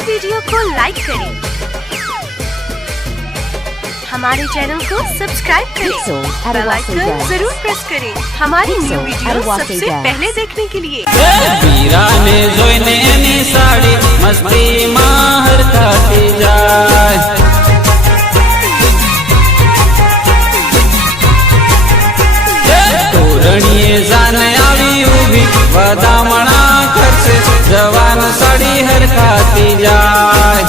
इस वीडियो को लाइक करें, हमारे चैनल को सब्सक्राइब करें, बेल आइकन जरूर प्रेस करें हमारी न्यू वीडियो सबसे पहले देखने के लिए। वीरा ने जोईने एनी साड़ी मस्ती माहर खाती जाए, तोरणीए जाने आवी उभी वदामणा खर्चे जवान साड़ी हर खाती जाए।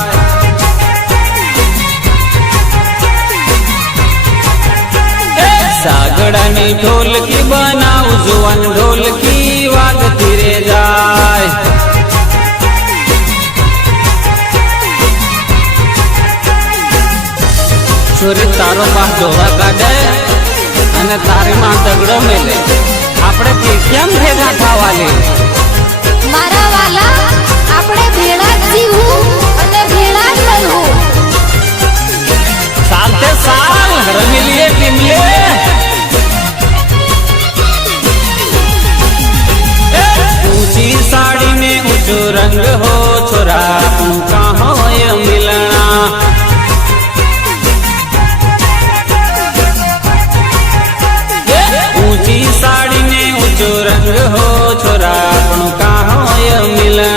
सागड़ानी ढोलकी बनाऊ जुवान ढोलकी वागती रे जाए। छोरी तारो पास डोळा काढे અને તારી માં દગડો મેલે, આપણે કેમ ભેગા થવાલે? મારા વાલા, આપણે ભેળા જ જીવું અને ભેળા જ મરવું। सालते साल रमिलिए टिमले ऊंची साड़ी में ऊंचो रंग हो छोरा उनका हो ये मिलना। ऊंची साड़ी में ऊंचो रंग हो छोरा उनका हो ये मिलना।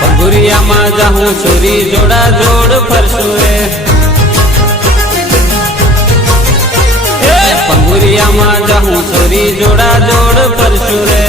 पंगुरिया में जाऊं छोरी जोड़ा जोड़ फरसुए, पंगुरिया में जाऊं छोरी जोड़ा जोड़ फरसुए।